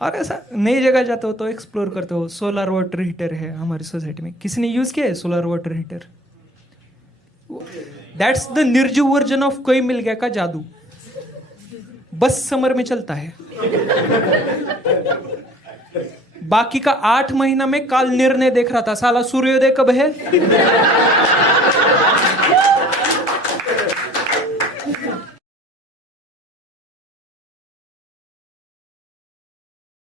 और ऐसा नई जगह जाते हो तो एक्सप्लोर करते हो। सोलर वाटर हीटर है हमारी सोसाइटी में, किसी ने यूज किया है solar water heater? That's the निर्जीव वर्जन ऑफ कोई मिल गया का जादू। बस समर में चलता है, बाकी का 8 महीना में काल निर्णय देख रहा था, साला सूर्योदय कब है।